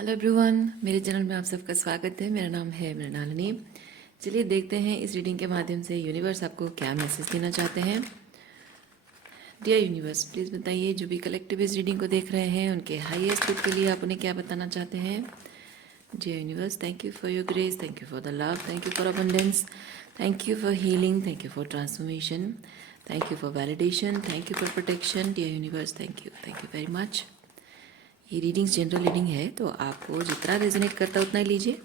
Hello everyone, मेरे channel में आप सबका स्वागत है। मेरा नाम है मृणालिनी। चलिए देखते हैं इस रीडिंग के माध्यम से यूनिवर्स आपको क्या मैसेज देना चाहते हैं। डियर यूनिवर्स, प्लीज़ बताइए, जो भी कलेक्टिव इस रीडिंग को देख रहे हैं उनके हाईएस्ट गुड के लिए आप उन्हें क्या बताना चाहते हैं। Dear universe, thank you for your grace, thank you for the love, thank you for abundance, thank you for healing, thank you for transformation, thank you for validation, thank you for protection. Dear universe, thank you very much. ये readings general reading है, तो आपको जितना resonate करता है उतना ही लीजिए।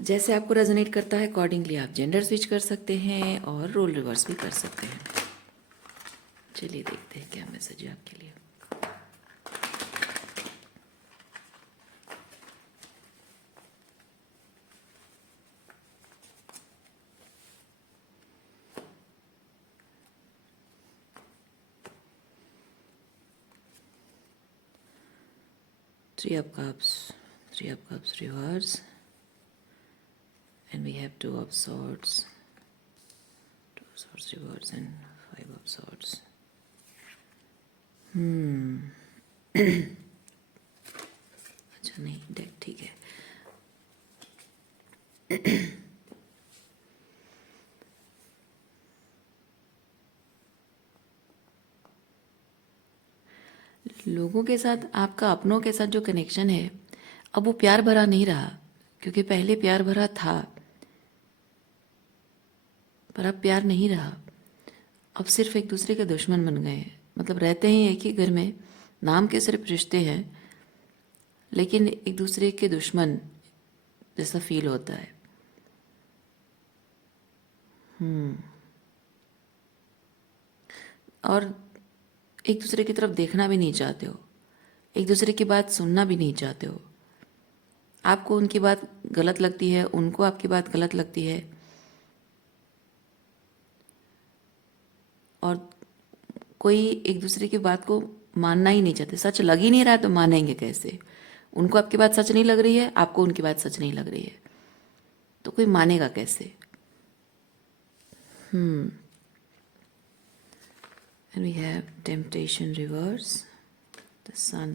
जैसे आपको रेजोनेट करता है अकॉर्डिंगली आप जेंडर स्विच कर सकते हैं और रोल रिवर्स भी कर सकते हैं। चलिए देखते हैं क्या मैसेज है आपके लिए। Three of cups reverse, and we have two of swords reverse and five of swords. अच्छा नहीं, डेक ठीक है। लोगों के साथ, आपका अपनों के साथ जो कनेक्शन है अब वो प्यार भरा नहीं रहा, क्योंकि पहले प्यार भरा था पर अब प्यार नहीं रहा। अब सिर्फ एक दूसरे के दुश्मन बन गए हैं। मतलब रहते हैं एक ही घर में, नाम के सिर्फ रिश्ते हैं, लेकिन एक दूसरे के दुश्मन जैसा फील होता है। और एक दूसरे की तरफ देखना भी नहीं चाहते हो, एक दूसरे की बात सुनना भी नहीं चाहते हो। आपको उनकी बात गलत लगती है, उनको आपकी बात गलत लगती है, और कोई एक दूसरे की बात को मानना ही नहीं चाहते। सच लग ही नहीं रहा है तो मानेंगे कैसे? उनको आपकी बात सच नहीं लग रही है, आपको उनकी बात सच नहीं लग रही है, तो कोई मानेगा कैसे? And we have temptation reverse, the sun.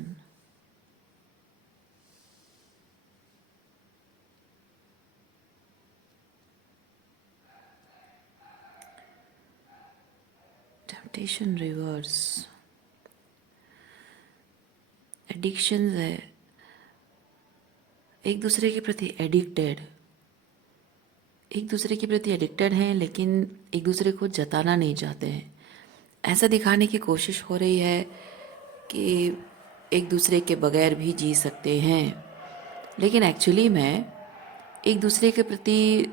Temptation reverse. Addictions है, एक दूसरे के प्रति एडिक्टेड, एक दूसरे के प्रति एडिक्टेड हैं, लेकिन एक दूसरे को जताना नहीं चाहते हैं। ऐसा दिखाने की कोशिश हो रही है कि एक दूसरे के बगैर भी जी सकते हैं, लेकिन एक्चुअली में एक दूसरे के प्रति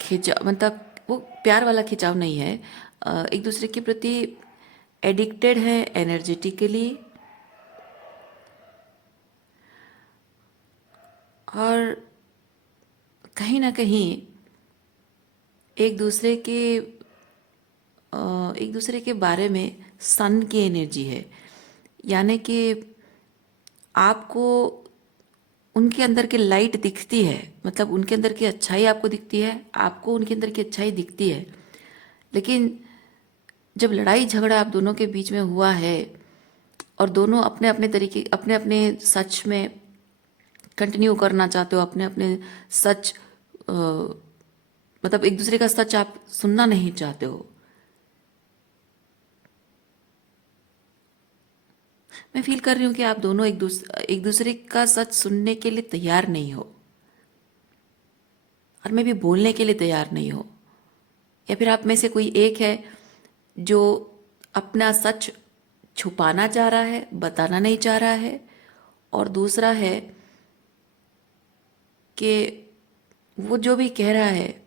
खिंचाव, मतलब वो प्यार वाला खिंचाव नहीं है। एक दूसरे के प्रति एडिक्टेड है एनर्जेटिकली, और कहीं ना कहीं एक दूसरे के बारे में सन की एनर्जी है। यानी कि आपको उनके अंदर की लाइट दिखती है, मतलब उनके अंदर की अच्छाई आपको दिखती है, आपको उनके अंदर की अच्छाई दिखती है। लेकिन जब लड़ाई झगड़ा आप दोनों के बीच में हुआ है और दोनों अपने अपने तरीके, अपने अपने सच में कंटिन्यू करना चाहते हो, अपने अपने सच, मतलब एक दूसरे का सच आप सुनना नहीं चाहते हो। मैं फील कर रही हूँ कि आप दोनों एक दूसरे का सच सुनने के लिए तैयार नहीं हो, और मैं भी बोलने के लिए तैयार नहीं हो। या फिर आप में से कोई एक है जो अपना सच छुपाना चाह रहा है, बताना नहीं चाह रहा है, और दूसरा है कि वो जो भी कह रहा है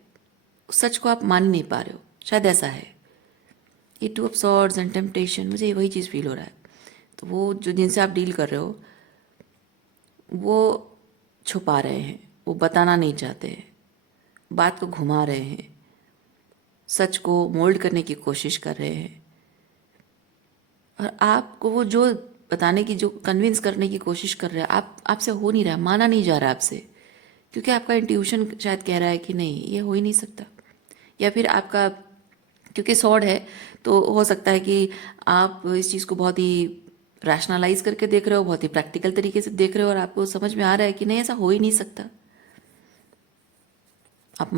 उस सच को आप मान नहीं पा रहे हो। शायद ऐसा है। ये two of swords and temptation, मुझे वही चीज़ फील हो रहा है। तो वो जो जिनसे आप डील कर रहे हो वो छुपा रहे हैं, वो बताना नहीं चाहते हैं, बात को घुमा रहे हैं, सच को मोल्ड करने की कोशिश कर रहे हैं, और आपको वो जो बताने की, जो कन्विंस करने की कोशिश कर रहे हैं, आपसे हो नहीं रहा, माना नहीं जा रहा आपसे, क्योंकि आपका इंट्यूशन शायद कह रहा है कि नहीं, ये हो ही नहीं सकता। या फिर आपका, क्योंकि सॉर्ड है तो हो सकता है कि आप इस चीज़ को बहुत ही रैशनलाइज करके देख रहे हो, बहुत ही प्रैक्टिकल तरीके से देख रहे हो और आपको समझ में आ रहा है कि नहीं ऐसा हो ही नहीं सकता। आप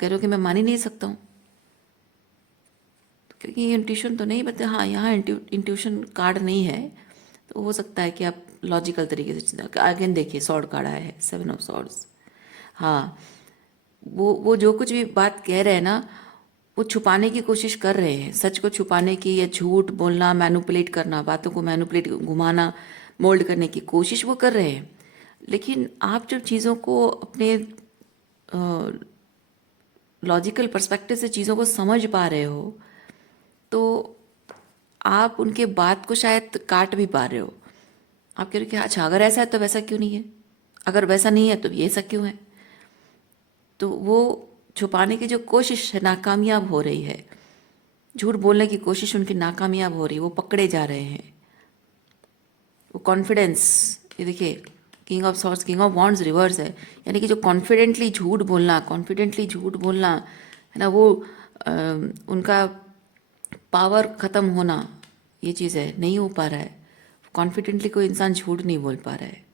कह रहे हो कि मैं मान ही नहीं सकता हूँ क्योंकि ये इंट्यूशन तो नहीं बता। हाँ, यहाँ इंट्यूशन कार्ड नहीं है, तो हो सकता है कि आप लॉजिकल तरीके से चिंता। अगेन देखिए, सॉर्ड कार्ड आया है, 7 ऑफ सॉर्ड्स। हाँ, वो जो कुछ भी बात कह रहे हैं ना, वो छुपाने की कोशिश कर रहे हैं, सच को छुपाने की, या झूठ बोलना, मैनुपुलेट करना, बातों को मैनुपुलेट, घुमाना, मोल्ड करने की कोशिश वो कर रहे हैं। लेकिन आप जब चीज़ों को अपने लॉजिकल पर्सपेक्टिव से चीज़ों को समझ पा रहे हो, तो आप उनके बात को शायद काट भी पा रहे हो। आप कह रहे हो कि अच्छा, अगर ऐसा है तो वैसा क्यों नहीं है, अगर वैसा नहीं है तो ये ऐसा क्यों है। तो वो छुपाने की जो कोशिश है नाकामयाब हो रही है, झूठ बोलने की कोशिश उनकी नाकामयाब हो रही है, वो पकड़े जा रहे हैं। वो कॉन्फिडेंस, ये देखिए, king of swords, king of wands reverse है, यानी कि जो कॉन्फिडेंटली झूठ बोलना है ना, वो उनका पावर ख़त्म होना, ये चीज़ है, नहीं हो पा रहा है। कॉन्फिडेंटली कोई इंसान झूठ नहीं बोल पा रहा है।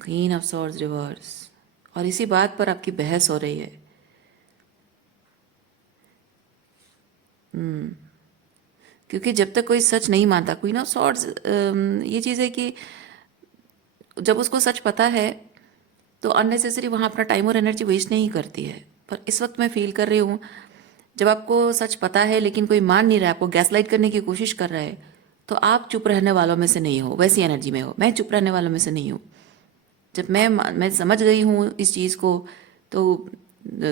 क्वीन ऑफ सॉर्ड्स रिवर्स, और इसी बात पर आपकी बहस हो रही है। क्योंकि जब तक कोई सच नहीं मानता, क्वीन ऑफ सॉर्ड्स, ये चीज़ है कि जब उसको सच पता है तो अननेसेसरी वहाँ अपना टाइम और एनर्जी वेस्ट नहीं करती है। पर इस वक्त मैं फील कर रही हूँ, जब आपको सच पता है लेकिन कोई मान नहीं रहा है, आपको गैसलाइट करने की कोशिश कर रहा है, तो आप चुप रहने वालों में से नहीं हो, वैसी एनर्जी में हो। मैं चुप रहने वालों में से नहीं हूँ। जब मैं समझ गई हूँ इस चीज़ को, तो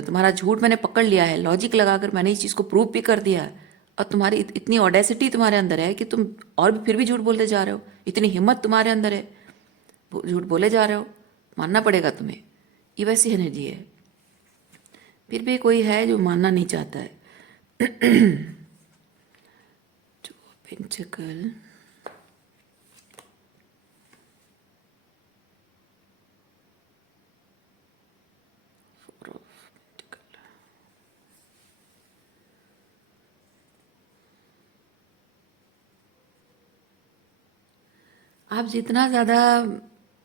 तुम्हारा झूठ मैंने पकड़ लिया है, लॉजिक लगाकर मैंने इस चीज़ को प्रूव भी कर दिया है, और तुम्हारी इतनी ऑडेसिटी तुम्हारे अंदर है कि तुम और भी फिर भी झूठ बोलते जा रहे हो, इतनी हिम्मत तुम्हारे अंदर है, झूठ बोले जा रहे हो, मानना पड़ेगा तुम्हें। ये वैसी एनर्जी है। फिर भी कोई है जो मानना नहीं चाहता है। टू पेंटिकल, आप जितना ज़्यादा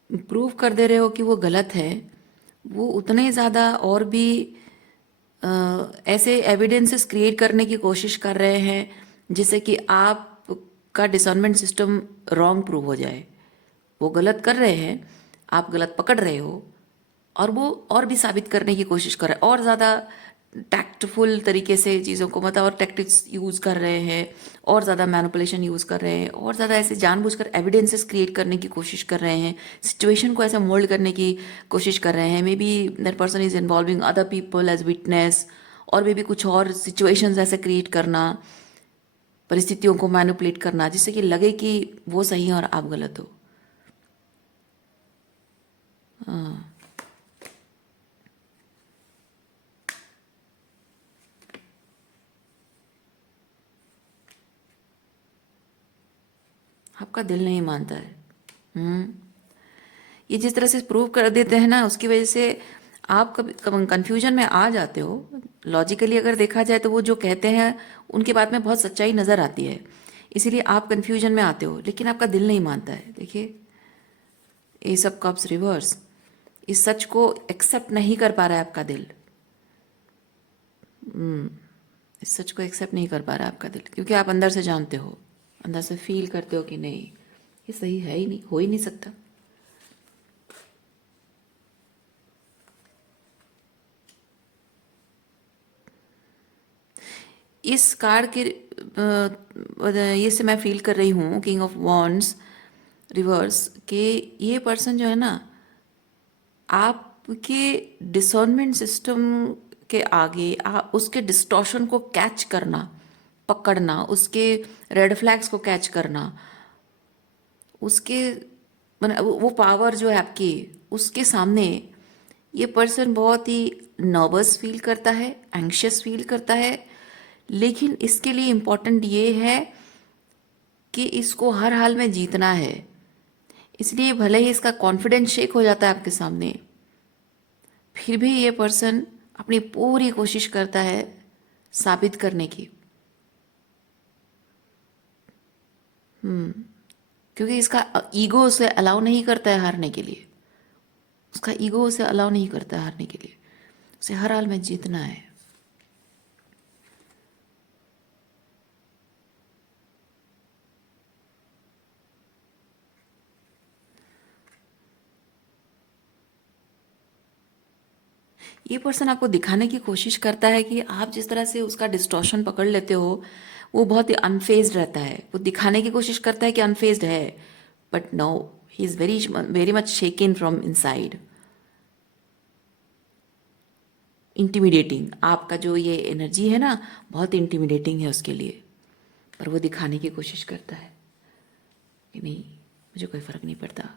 प्रूव कर दे रहे हो कि वो गलत है, वो उतने ज़्यादा और भी ऐसे एविडेंसेस क्रिएट करने की कोशिश कर रहे हैं जिससे कि आपका डिसर्नमेंट सिस्टम रॉन्ग प्रूव हो जाए। वो गलत कर रहे हैं, आप गलत पकड़ रहे हो, और वो और भी साबित करने की कोशिश कर रहे हैं, और ज़्यादा टैक्टफुल तरीके से चीज़ों को, मतलब और टैक्टिक्स यूज़ कर रहे हैं, और ज़्यादा मैनिपुलेशन यूज़ कर रहे हैं, और ज़्यादा ऐसे जानबूझकर एविडेंसेस क्रिएट करने की कोशिश कर रहे हैं, सिचुएशन को ऐसे मोल्ड करने की कोशिश कर रहे हैं। May be that person is involving other people as witness, और मे बी कुछ और सिचुएशंस ऐसे क्रिएट करना, परिस्थितियों को मैनिपुलेट करना जिससे कि लगे कि वो सही है और आप गलत हो। हाँ, आपका दिल नहीं मानता है। ये जिस तरह से प्रूव कर देते हैं ना, उसकी वजह से आप कभी कंफ्यूजन में आ जाते हो। लॉजिकली अगर देखा जाए तो वो जो कहते हैं उनकी बात में बहुत सच्चाई नज़र आती है, इसीलिए आप कंफ्यूजन में आते हो, लेकिन आपका दिल नहीं मानता है। देखिए, एस ऑफ कप्स रिवर्स, इस सच को एक्सेप्ट नहीं कर पा रहा है आपका दिल। इस सच को एक्सेप्ट नहीं कर पा रहा है आपका दिल, क्योंकि आप अंदर से जानते हो, अंदर से फील करते हो कि नहीं, ये सही है ही नहीं, हो ही नहीं सकता। इस कार्ड के ये से मैं फील कर रही हूँ, किंग ऑफ वॉन्ड्स रिवर्स, कि ये पर्सन जो है ना, आपके डिसर्नमेंट सिस्टम के आगे उसके डिस्टॉर्शन को कैच करना, पकड़ना, उसके रेड फ्लैग्स को कैच करना, उसके वो पावर जो है आपकी, उसके सामने ये पर्सन बहुत ही नर्वस फील करता है, एंग्शियस फील करता है। लेकिन इसके लिए इम्पोर्टेंट ये है कि इसको हर हाल में जीतना है। इसलिए भले ही इसका कॉन्फिडेंस शेक हो जाता है आपके सामने, फिर भी ये पर्सन अपनी पूरी कोशिश करता है साबित करने की। क्योंकि इसका ईगो उसे अलाउ नहीं करता है हारने के लिए। उसका ईगो उसे अलाउ नहीं करता है हारने के लिए। उसे हर हाल में जीतना है। ये पर्सन आपको दिखाने की कोशिश करता है कि आप जिस तरह से उसका डिस्टॉर्शन पकड़ लेते हो वो बहुत ही अनफेज्ड रहता है। वो दिखाने की कोशिश करता है कि अनफेज्ड है, but no, he is very very much shaken from inside. Intimidating, आपका जो ये एनर्जी है ना, बहुत इंटिमिडेटिंग है उसके लिए। पर वो दिखाने की कोशिश करता है कि नहीं, मुझे कोई फ़र्क नहीं पड़ता।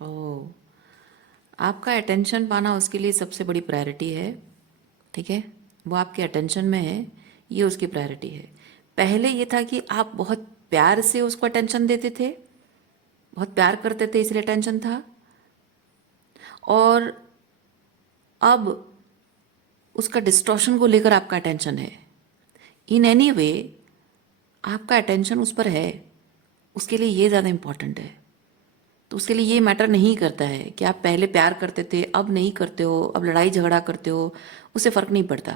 ओह, आपका अटेंशन पाना उसके लिए सबसे बड़ी प्रायोरिटी है। ठीक है, वो आपके अटेंशन में है, ये उसकी प्रायोरिटी है। पहले ये था कि आप बहुत प्यार से उसको अटेंशन देते थे, बहुत प्यार करते थे इसलिए अटेंशन था। और अब उसका डिस्टॉर्शन को लेकर आपका अटेंशन है। इन एनी वे आपका अटेंशन उस पर है, उसके लिए ये ज़्यादा इम्पॉर्टेंट है। तो उसके लिए ये मैटर नहीं करता है कि आप पहले प्यार करते थे अब नहीं करते हो, अब लड़ाई झगड़ा करते हो, उससे फ़र्क नहीं पड़ता।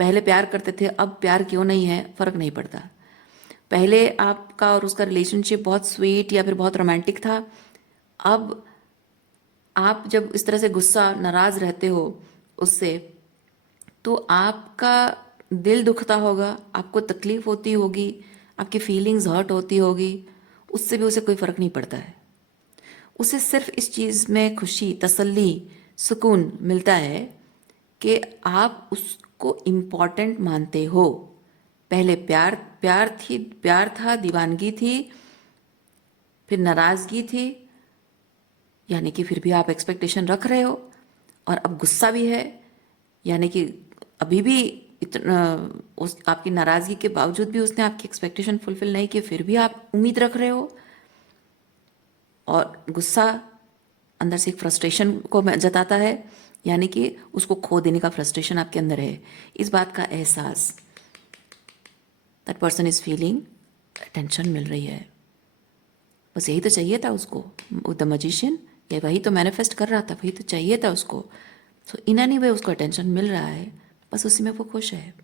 पहले प्यार करते थे अब प्यार क्यों नहीं है, फ़र्क नहीं पड़ता। पहले आपका और उसका रिलेशनशिप बहुत स्वीट या फिर बहुत रोमांटिक था, अब आप जब इस तरह से गुस्सा नाराज़ रहते हो उससे, तो आपका दिल दुखता होगा, आपको तकलीफ़ होती होगी, आपकी फीलिंग्स हर्ट होती होगी। उससे भी उसे कोई फ़र्क नहीं पड़ता है। उसे सिर्फ इस चीज़ में खुशी, तसल्ली, सुकून मिलता है कि आप उसको इम्पॉर्टेंट मानते हो। पहले प्यार प्यार थी, प्यार था, दीवानगी थी, फिर नाराज़गी थी, यानी कि फिर भी आप एक्सपेक्टेशन रख रहे हो। और अब गुस्सा भी है, यानी कि अभी भी इतना उस आपकी नाराज़गी के बावजूद भी उसने आपकी एक्सपेक्टेशन फुलफिल नहीं की, फिर भी आप उम्मीद रख रहे हो। और गुस्सा अंदर से एक फ्रस्ट्रेशन को जताता है, यानी कि उसको खो देने का फ्रस्ट्रेशन आपके अंदर है। इस बात का एहसास, that person is feeling, tension मिल रही है। बस यही तो चाहिए था उसको, द मजिशियन, ये वही तो मैनिफेस्ट कर रहा था, वही तो चाहिए था उसको। सो इन एनी वे उसको अटेंशन मिल रहा है, बस उसी में वो खुश है।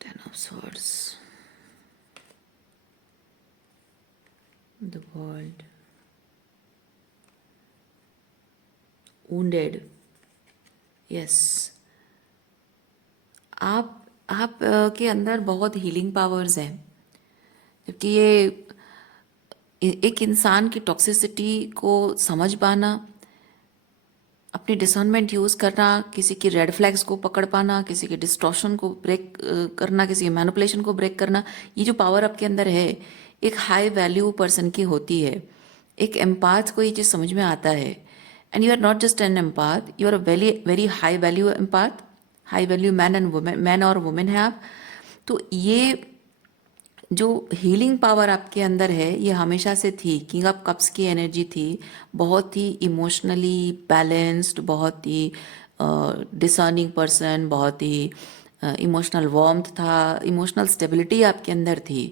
Ten of swords, the world, wounded, yes. आप के अंदर बहुत हीलिंग पावर्स हैं, जबकि ये एक इंसान की टॉक्सिसिटी को समझ पाना, अपनी डिसर्नमेंट यूज़ करना, किसी की रेड फ्लैग्स को पकड़ पाना, किसी के डिस्टॉर्शन को ब्रेक करना, किसी की मैनिपुलेशन को ब्रेक करना, ये जो पावर आपके अंदर है, एक हाई वैल्यू पर्सन की होती है। एक एम्पाथ को ये चीज़ समझ में आता है। And you are not just an empath, you are a very very high value empath, high value man and women, man और वुमेन है आप। तो ये जो हीलिंग पावर आपके अंदर है ये हमेशा से थी। किंग ऑफ कप्स की एनर्जी थी, बहुत ही इमोशनली बैलेंस्ड, बहुत ही डिसर्निंग पर्सन, बहुत ही इमोशनल वार्मथ था, इमोशनल स्टेबिलिटी आपके अंदर थी।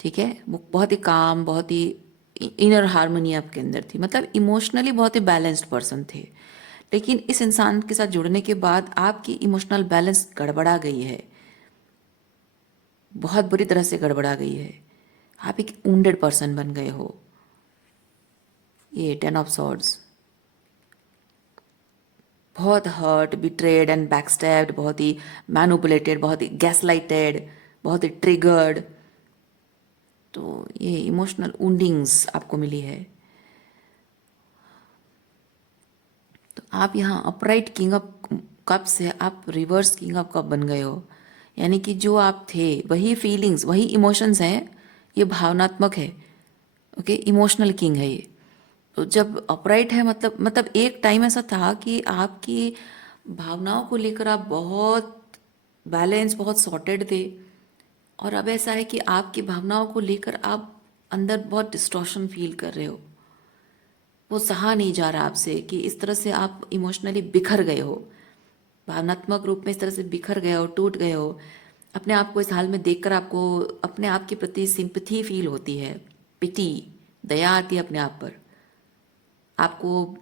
ठीक है, वो बहुत ही काम, बहुत ही इनर हार्मनी आपके अंदर थी, मतलब इमोशनली बहुत ही बैलेंस्ड पर्सन थे। लेकिन इस इंसान के साथ जुड़ने के बाद आपकी इमोशनल बैलेंस गड़बड़ा गई है, बहुत बुरी तरह से गड़बड़ा गई है। आप एक वुंडेड पर्सन बन गए हो। ये टेन ऑफ सॉर्ड्स, बहुत हर्ट, बिट्रेड एंड बैकस्टैब्ड, बहुत ही मैनुपुलेटेड, बहुत ही गैसलाइटेड, बहुत ही ट्रिगर्ड। तो ये इमोशनल वुंडिंग्स आपको मिली है। तो आप यहाँ अपराइट किंग ऑफ कप से आप रिवर्स किंग ऑफ कप बन गए हो। यानी कि जो आप थे वही फीलिंग्स, वही इमोशंस हैं, ये भावनात्मक है। ओके, इमोशनल किंग है ये। तो जब अपराइट है मतलब एक टाइम ऐसा था कि आपकी भावनाओं को लेकर आप बहुत बैलेंस, बहुत सॉर्टेड थे। और अब ऐसा है कि आपकी भावनाओं को लेकर आप अंदर बहुत डिस्टॉर्शन फील कर रहे हो। वो सहा नहीं जा रहा आपसे कि इस तरह से आप इमोशनली बिखर गए हो, भावनात्मक रूप में इस तरह से बिखर गए हो, टूट गए हो। अपने आप को इस हाल में देखकर आपको अपने आप के प्रति सिंपथी फील होती है, पिटी, दया आती है अपने आप पर। आपको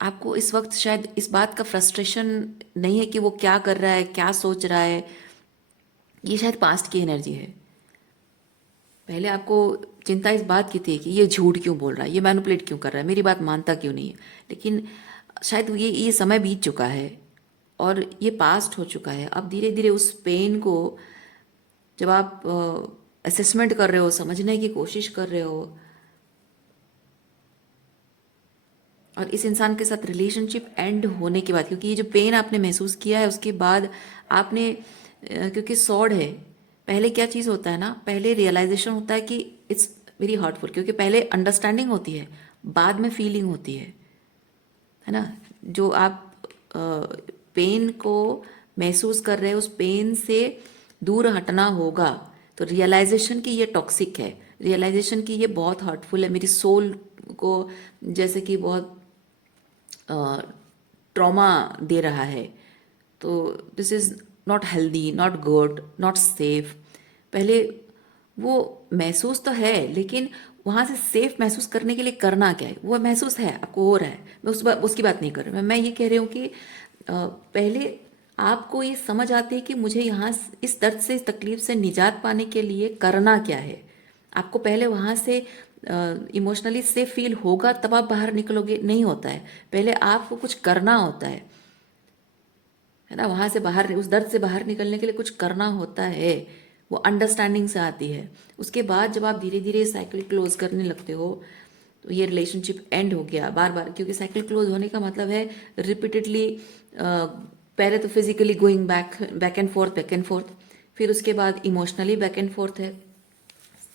आपको इस वक्त शायद इस बात का फ्रस्ट्रेशन नहीं है कि वो क्या कर रहा है, क्या सोच रहा है। ये शायद पास्ट की एनर्जी है। पहले आपको चिंता इस बात की थी कि ये झूठ क्यों बोल रहा है, ये मैनिपुलेट क्यों कर रहा है, मेरी बात मानता क्यों नहीं है। लेकिन शायद ये समय बीत चुका है और ये पास्ट हो चुका है। अब धीरे धीरे उस पेन को जब आप असेसमेंट कर रहे हो, समझने की कोशिश कर रहे हो, और इस इंसान के साथ रिलेशनशिप एंड होने के बाद, क्योंकि ये जो पेन आपने महसूस किया है उसके बाद आपने क्योंकि सॉर्ड है। पहले क्या चीज़ होता है ना, पहले रियलाइजेशन होता है कि इट्स वेरी हार्टफुल, क्योंकि पहले अंडरस्टैंडिंग होती है, बाद में फीलिंग होती है ना। जो आप पेन को महसूस कर रहे हो, उस पेन से दूर हटना होगा। तो रियलाइजेशन की ये टॉक्सिक है, रियलाइजेशन की ये बहुत हर्टफुल है, मेरी सोल को जैसे कि बहुत ट्रॉमा दे रहा है। तो this is not healthy, not good, not safe. पहले वो महसूस तो है, लेकिन वहाँ से सेफ महसूस करने के लिए करना क्या है, वो महसूस है, आपको हो रहा है। मैं उसकी बात नहीं कर रही, मैं ये कह रही हूँ कि पहले आपको ये समझ आती है कि मुझे यहाँ इस दर्द से, इस तकलीफ से निजात पाने के लिए करना क्या है। आपको पहले वहाँ से इमोशनली सेफ फील होगा तब आप बाहर निकलोगे, नहीं होता है। पहले आपको कुछ करना होता है ना। वहाँ से बाहर, उस दर्द से बाहर निकलने के लिए कुछ करना होता है। वो अंडरस्टैंडिंग से आती है। उसके बाद जब आप धीरे धीरे साइकिल क्लोज करने लगते हो, तो ये रिलेशनशिप एंड हो गया बार बार, क्योंकि साइकिल क्लोज होने का मतलब है रिपीटेडली, पहले तो physically going back back and fourth, back and fourth, फिर उसके बाद इमोशनली बैक एंड फोर्थ है,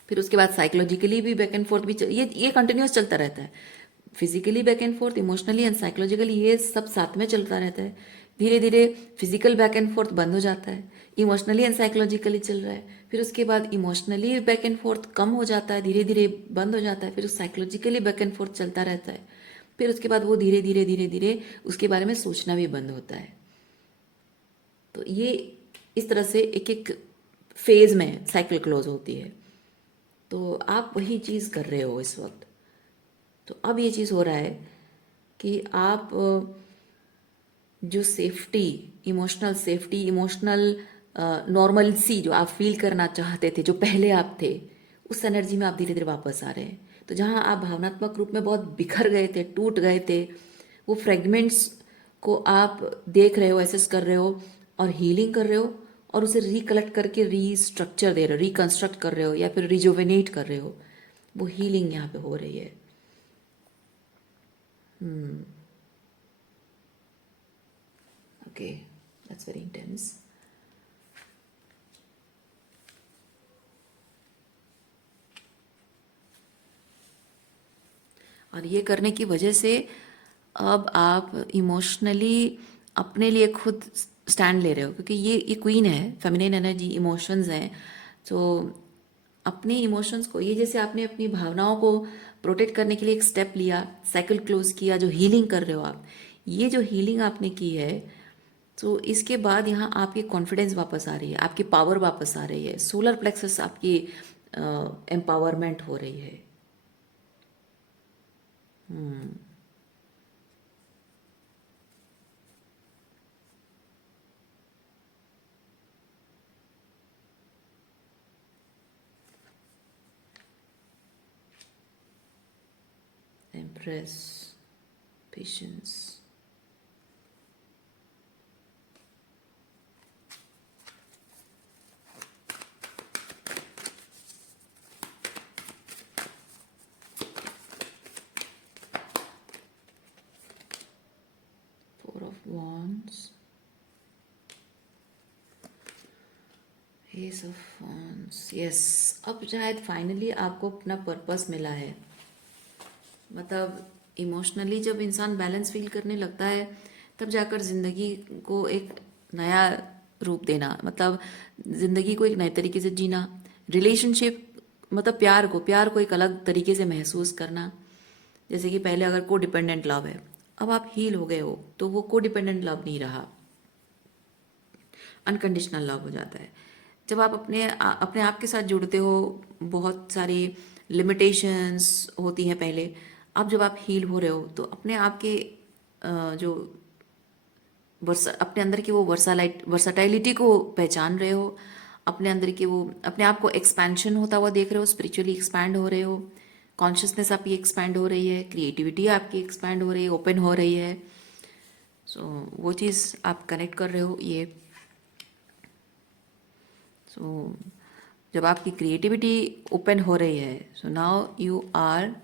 फिर उसके बाद साइकोलॉजिकली भी बैक एंड फोर्थ भी ये कंटिन्यूस चलता रहता है। Physically back and fourth, emotionally and psychologically, ये सब साथ में चलता रहता है। धीरे धीरे फिजिकल बैक एंड फोर्थ बंद हो जाता है, इमोशनली एंड साइकोलॉजिकली चल रहा है। फिर उसके बाद इमोशनली बैक एंड फोर्थ कम हो जाता है, धीरे धीरे बंद हो जाता है, फिर साइकोलॉजिकली बैक एंड फोर्थ चलता रहता है। फिर उसके बाद वो धीरे धीरे धीरे धीरे उसके बारे में सोचना भी बंद होता है। तो ये इस तरह से एक एक फेज में साइकिल क्लोज होती है। तो आप वही चीज़ कर रहे हो इस वक्त। तो अब ये चीज़ हो रहा है कि आप जो safety, emotional safety, emotional normalcy जो आप फील करना चाहते थे, जो पहले आप थे, उस एनर्जी में आप धीरे धीरे वापस आ रहे हैं। तो जहाँ आप भावनात्मक रूप में बहुत बिखर गए थे, टूट गए थे, वो फ्रेगमेंट्स को आप देख रहे हो, एसेस कर रहे हो और हीलिंग कर रहे हो, और उसे रिकलेक्ट करके रीस्ट्रक्चर दे रहे हो, रिकंस्ट्रक्ट कर रहे हो, या फिर रिजुवेनेट कर रहे हो। वो हीलिंग यहाँ पे हो रही है। Okay, that's very intense. और ये करने की वजह से अब आप इमोशनली अपने लिए खुद स्टैंड ले रहे हो, क्योंकि ये क्वीन है, फेमिनिन एनर्जी, इमोशंस हैं। तो अपने इमोशंस को, ये जैसे आपने अपनी भावनाओं को प्रोटेक्ट करने के लिए एक स्टेप लिया, साइकिल क्लोज किया, जो हीलिंग कर रहे हो आप, ये जो हीलिंग आपने की है, तो इसके बाद यहाँ आपकी कॉन्फिडेंस वापस आ रही है, आपकी पावर वापस आ रही है, सोलर प्लेक्सस आपकी एम्पावरमेंट हो रही है। Empress, patience, wands, S of wands, yes. अब शायद फाइनली आपको अपना पर्पस मिला है। मतलब इमोशनली जब इंसान बैलेंस फील करने लगता है तब जाकर ज़िंदगी को एक नया रूप देना, मतलब ज़िंदगी को एक नए तरीके से जीना, रिलेशनशिप मतलब प्यार को एक अलग तरीके से महसूस करना। जैसे कि पहले अगर को डिपेंडेंट लव है, अब आप हील हो गए हो तो वो को डिपेंडेंट लव नहीं रहा, अनकंडीशनल लव हो जाता है। जब आप अपने आप के साथ जुड़ते हो, बहुत सारी लिमिटेशंस होती हैं पहले। अब जब आप हील हो रहे हो तो अपने आप के जो अपने अंदर की वो वर्साटाइलिटी को पहचान रहे हो, अपने अंदर की वो अपने आप को एक्सपेंशन होता हुआ देख रहे हो, स्पिरिचुअली एक्सपैंड हो रहे हो, कॉन्शियसनेस आपकी एक्सपैंड हो रही है, क्रिएटिविटी आपकी एक्सपैंड हो रही है, ओपन हो रही है। सो वो चीज़ आप कनेक्ट कर रहे हो ये। सो जब आपकी क्रिएटिविटी ओपन हो रही है, so now you are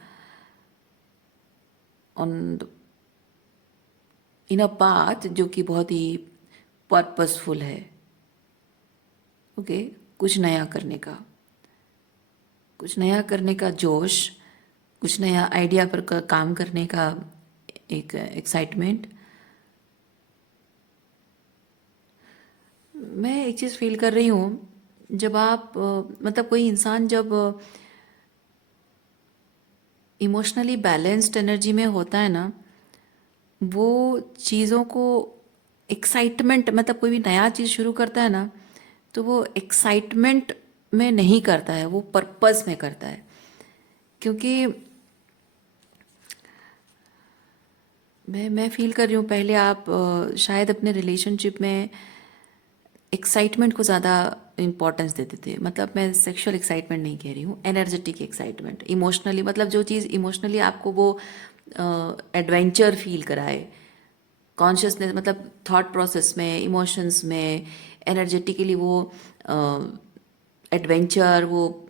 on in a path जो कि बहुत ही पर्पसफुल है। ओके, कुछ नया करने का, कुछ नया करने का जोश, कुछ नया आइडिया पर काम करने का एक एक्साइटमेंट। मैं एक चीज़ फील कर रही हूँ, जब आप मतलब कोई इंसान जब इमोशनली बैलेंस्ड एनर्जी में होता है ना, वो चीज़ों को एक्साइटमेंट, मतलब कोई भी नया चीज़ शुरू करता है ना, तो वो एक्साइटमेंट में नहीं करता है, वो पर्पस में करता है। क्योंकि मैं फील कर रही हूँ, पहले आप शायद अपने रिलेशनशिप में एक्साइटमेंट को ज़्यादा इम्पोर्टेंस देते थे। मतलब मैं सेक्सुअल एक्साइटमेंट नहीं कह रही हूँ, एनर्जेटिक एक्साइटमेंट, इमोशनली, मतलब जो चीज़ इमोशनली आपको वो एडवेंचर फील कराए, कॉन्शियसनेस, मतलब थॉट प्रोसेस में, इमोशंस में, एनर्जेटिकली वो एडवेंचर, वो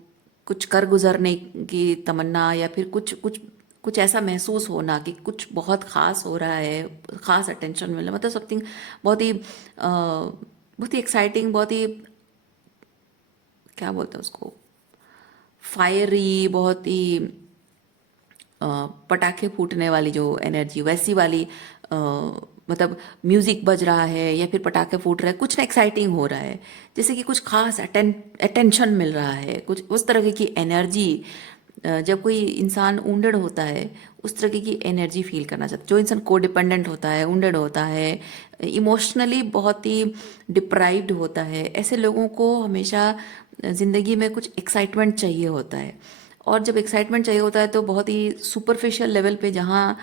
कुछ कर गुजरने की तमन्ना, या फिर कुछ कुछ कुछ ऐसा महसूस होना कि कुछ बहुत ख़ास हो रहा है, ख़ास अटेंशन मिलना, मतलब समथिंग बहुत ही एक्साइटिंग, बहुत ही, क्या बोलते हैं उसको, फायरी, बहुत ही पटाखे फूटने वाली जो एनर्जी, वैसी वाली मतलब म्यूजिक बज रहा है या फिर पटाखे फूट रहे हैं, कुछ ना एक्साइटिंग हो रहा है, जैसे कि कुछ खास अटेंशन मिल रहा है, कुछ उस तरह की एनर्जी। जब कोई इंसान ऊंडड होता है, उस तरह की एनर्जी फील करना चाहता है। जो इंसान को डिपेंडेंट होता है, ऊंडड होता है, इमोशनली बहुत ही डिप्राइव्ड होता है, ऐसे लोगों को हमेशा ज़िंदगी में कुछ एक्साइटमेंट चाहिए होता है। और जब एक्साइटमेंट चाहिए होता है तो बहुत ही सुपरफिशियल लेवल पे, जहाँ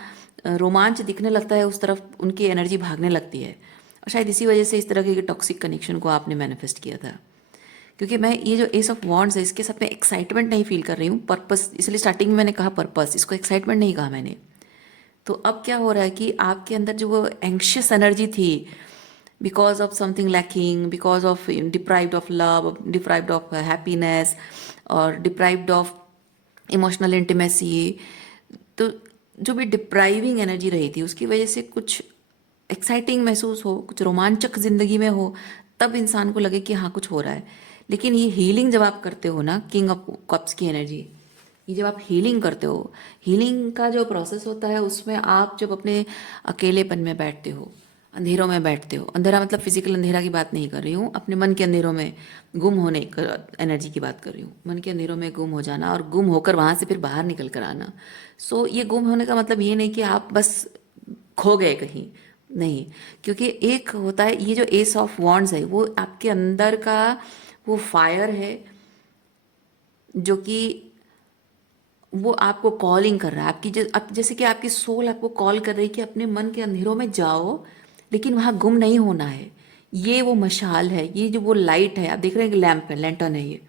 रोमांच दिखने लगता है, उस तरफ उनकी एनर्जी भागने लगती है। और शायद इसी वजह से इस तरह के टॉक्सिक कनेक्शन को आपने मैनिफेस्ट किया था। क्योंकि मैं ये जो एस ऑफ वॉन्ड्स है, इसके साथ मैं एक्साइटमेंट नहीं फील कर रही हूँ, पर्पस, इसलिए स्टार्टिंग में मैंने कहा पर्पस, इसको एक्साइटमेंट नहीं कहा मैंने। तो अब क्या हो रहा है कि आपके अंदर जो वो एंग्शियस एनर्जी थी, because of something lacking, because of deprived of love, deprived of happiness, और डिप्राइव्ड ऑफ इमोशनल इंटीमेसी, तो जो भी डिप्राइविंग एनर्जी रही थी, उसकी वजह से कुछ एक्साइटिंग महसूस हो, कुछ रोमांचक ज़िंदगी में हो, तब इंसान को लगे कि हाँ कुछ हो रहा है। लेकिन ये हीलिंग जब आप करते हो ना, किंग ऑफ कप्स की एनर्जी, ये जब आप हीलिंग करते हो, हीलिंग का जो प्रोसेस होता है, उसमें आप जब अपने अकेलेपन में बैठते हो, अंधेरों में बैठते हो, अंधेरा मतलब फिजिकल अंधेरा की बात नहीं कर रही हूँ, अपने मन के अंधेरों में गुम होने का एनर्जी की बात कर रही हूँ, मन के अंधेरों में गुम हो जाना और गुम होकर वहाँ से फिर बाहर निकल कर आना। सो ये गुम होने का मतलब ये नहीं कि आप बस खो गए कहीं, नहीं। क्योंकि एक होता है, ये जो एस ऑफ वॉन्ड्स है, वो आपके अंदर का वो फायर है, जो कि वो आपको कॉलिंग कर रहा है, आपकी जैसे कि आपकी सोल आपको कॉल कर रही है कि अपने मन के अंधेरों में जाओ, लेकिन वहाँ गुम नहीं होना है। ये वो मशाल है, ये जो वो लाइट है, आप देख रहे हैं कि लैंप है, लैंटर्न है ये,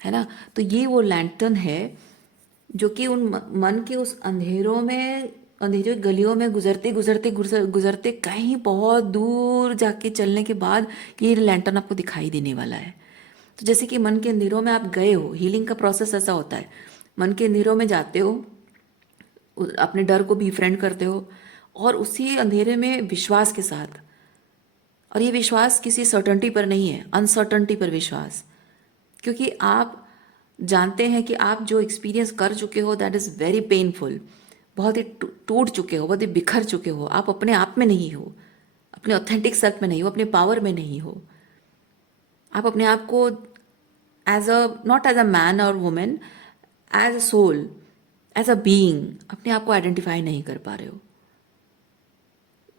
है ना। तो ये वो लैंटर्न है जो कि उन मन के उस अंधेरों में, अंधेरे गलियों में गुजरते गुजरते गुजरते कहीं बहुत दूर जाके चलने के बाद ये लैंटर्न आपको दिखाई देने वाला है। तो जैसे कि मन के अंधेरों में आप गए हो, हीलिंग का प्रोसेस ऐसा होता है, मन के अंधेरों में जाते हो, अपने डर को भी फ्रेंड करते हो, और उसी अंधेरे में विश्वास के साथ। और ये विश्वास किसी सर्टनिटी पर नहीं है, अनसर्टनिटी पर विश्वास, क्योंकि आप जानते हैं कि आप जो एक्सपीरियंस कर चुके हो दैट इज़ वेरी पेनफुल, बहुत ही टूट चुके हो, बहुत ही बिखर चुके हो, आप अपने आप में नहीं हो, अपने ऑथेंटिक सेल्फ में नहीं हो, अपने पावर में नहीं हो। आप अपने आप को as a not as a man और women, as a soul, as a being अपने आप को आइडेंटिफाई नहीं कर पा रहे हो।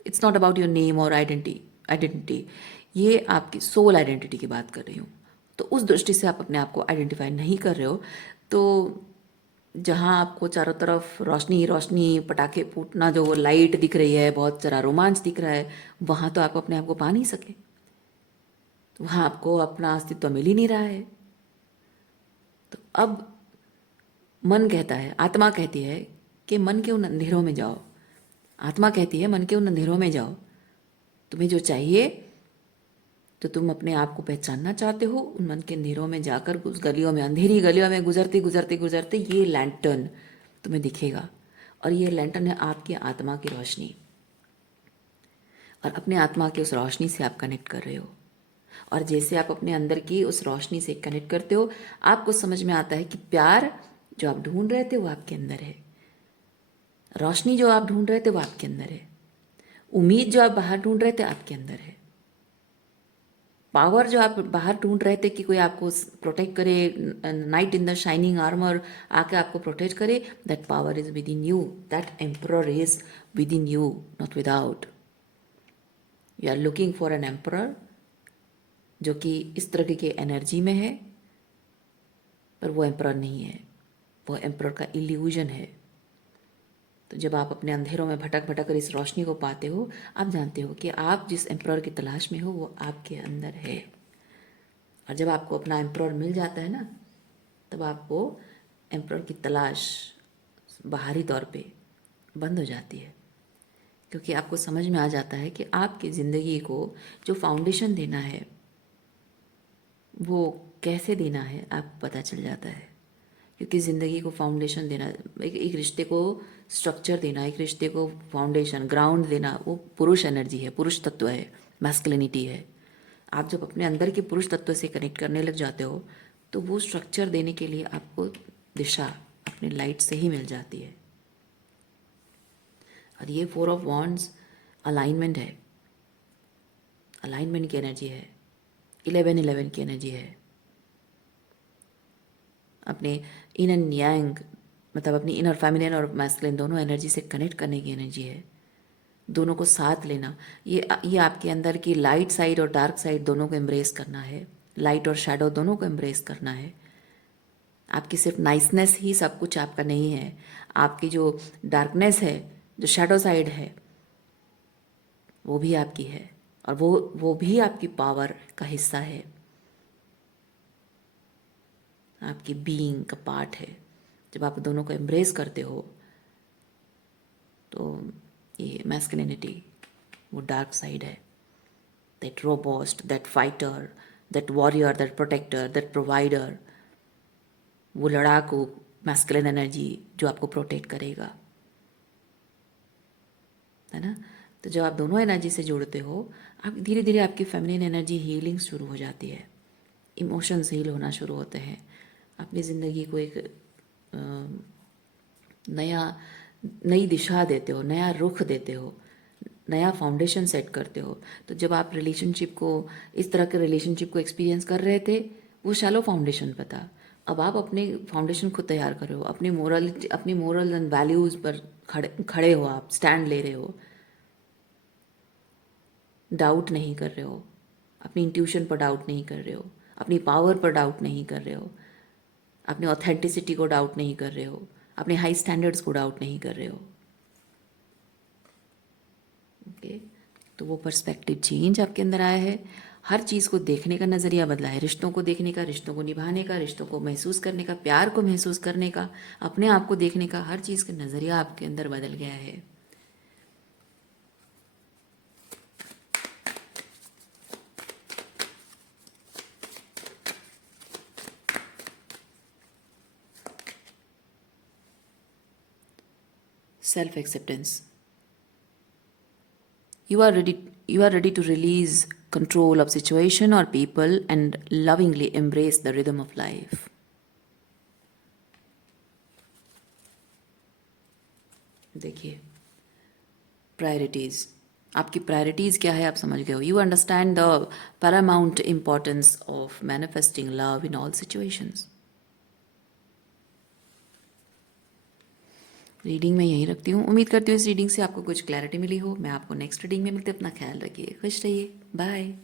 It's not about your name और आइडेंटिटी, ये आपकी सोल आइडेंटिटी की बात कर रही हूँ। तो उस दृष्टि से आप अपने आप को आइडेंटिफाई नहीं कर रहे हो। तो जहाँ आपको चारों तरफ रोशनी ही रोशनी, पटाखे फूटना, जो वो लाइट दिख रही है, बहुत सारा रोमांच दिख रहा है, वहाँ तो आप अपने आप को पा नहीं सके, तो वहाँ आपको अपना अस्तित्व मिल ही नहीं रहा है। तो अब मन कहता है, आत्मा कहती है कि मन के उन अंधेरों में जाओ। आत्मा कहती है मन के उन अंधेरों में जाओ, तुम्हें जो चाहिए, तो तुम अपने आप को पहचानना चाहते हो, उन मन के अंधेरों में जाकर उस गलियों में, अंधेरी गलियों में गुजरते गुजरते गुजरते ये लैंटर्न तुम्हें दिखेगा। और ये लैंटर्न है आपकी आत्मा की रोशनी। और अपने आत्मा की उस रोशनी से आप कनेक्ट कर रहे हो। और जैसे आप अपने अंदर की उस रोशनी से कनेक्ट करते हो, आपको समझ में आता है कि प्यार जो आप ढूंढ रहे थे वो आपके अंदर है, रोशनी जो आप ढूंढ रहे थे वो आपके अंदर है, उम्मीद जो आप बाहर ढूंढ रहे थे आपके अंदर है, पावर जो आप बाहर ढूंढ रहे थे कि कोई आपको प्रोटेक्ट करे, knight in the shining armour आके आपको प्रोटेक्ट करे, that power is within you, that emperor is within you, not without. You are looking for an emperor जो कि इस तरह की एनर्जी में है, पर वो एम्परर नहीं है, वो एम्परर का इल्यूजन है। तो जब आप अपने अंधेरों में भटक भटक कर इस रोशनी को पाते हो, आप जानते हो कि आप जिस एम्परर की तलाश में हो वो आपके अंदर है। और जब आपको अपना एम्परर मिल जाता है ना, तब आपको एम्परर की तलाश बाहरी तौर पे बंद हो जाती है, क्योंकि आपको समझ में आ जाता है कि आपकी ज़िंदगी को जो फाउंडेशन देना है वो कैसे देना है, आपको पता चल जाता है। क्योंकि ज़िंदगी को फाउंडेशन देना, एक रिश्ते को स्ट्रक्चर देना, एक रिश्ते को फाउंडेशन, ग्राउंड देना, वो पुरुष एनर्जी है, पुरुष तत्व है, मैस्कुलिनिटी है। आप जब अपने अंदर के पुरुष तत्व से कनेक्ट करने लग जाते हो, तो वो स्ट्रक्चर देने के लिए आपको दिशा अपने लाइट से ही मिल जाती है। और ये 4 ऑफ वॉन्ड्स अलाइनमेंट है, अलाइनमेंट की एनर्जी है, 11-11 की एनर्जी है। अपने इन एंड यांग, मतलब अपनी इनर फेमिनिन और मैस्कुलिन दोनों एनर्जी से कनेक्ट करने की एनर्जी है, दोनों को साथ लेना। ये आपके अंदर की लाइट साइड और डार्क साइड दोनों को एम्ब्रेस करना है, लाइट और शैडो दोनों को एम्ब्रेस करना है। आपकी सिर्फ नाइसनेस ही सब कुछ आपका नहीं है, आपकी जो डार्कनेस है, जो शैडो साइड है, वो भी आपकी है, और वो भी आपकी पावर का हिस्सा है, आपकी बीइंग का पार्ट है। जब आप दोनों को एम्ब्रेस करते हो, तो ये मैस्कुलिनिटी वो डार्क साइड है, that robust, that fighter, that warrior, that protector, that provider, वो लड़ाकू मैस्कुलिन एनर्जी जो आपको प्रोटेक्ट करेगा, है ना। तो जब आप दोनों एनर्जी से जुड़ते हो, आप धीरे धीरे आपकी फेमिनिन एनर्जी हीलिंग शुरू हो जाती है, इमोशंस हील होना शुरू होते हैं, अपनी ज़िंदगी को एक नई दिशा देते हो, नया रुख देते हो, नया फाउंडेशन सेट करते हो। तो जब आप रिलेशनशिप को, इस तरह के रिलेशनशिप को एक्सपीरियंस कर रहे थे, वो शैलो फाउंडेशन पर था। अब आप अपने फाउंडेशन खुद तैयार कर रहे हो, अपनी मोरल एंड वैल्यूज़ पर खड़े हो, आप स्टैंड ले रहे हो, डाउट नहीं कर रहे हो, अपनी इंट्यूशन पर डाउट नहीं कर रहे हो, अपनी पावर पर डाउट नहीं कर रहे हो, अपनी ऑथेंटिसिटी को डाउट नहीं कर रहे हो, अपने हाई स्टैंडर्ड्स को डाउट नहीं कर रहे हो। ओके, तो वो पर्सपेक्टिव चेंज आपके अंदर आया है, हर चीज़ को देखने का नज़रिया बदला है, रिश्तों को देखने का, रिश्तों को निभाने का, रिश्तों को महसूस करने का, प्यार को महसूस करने का, अपने आप को देखने का, हर चीज़ का नज़रिया आपके अंदर बदल गया है। Self acceptance, You are ready to release control of situation or people and lovingly embrace the rhythm of life. देखिए, प्रायोरिटीज, आपकी प्रायोरिटीज क्या है आप समझ गए हो. You understand the Paramount importance of manifesting love in all situations. Reading मैं यहीं रखती हूँ. उम्मीद करती हूँ इस रीडिंग से आपको कुछ क्लैरिटी मिली हो. मैं आपको नेक्स्ट रीडिंग में मिलते. अपना ख्याल रखिए, खुश रहिए, बाय.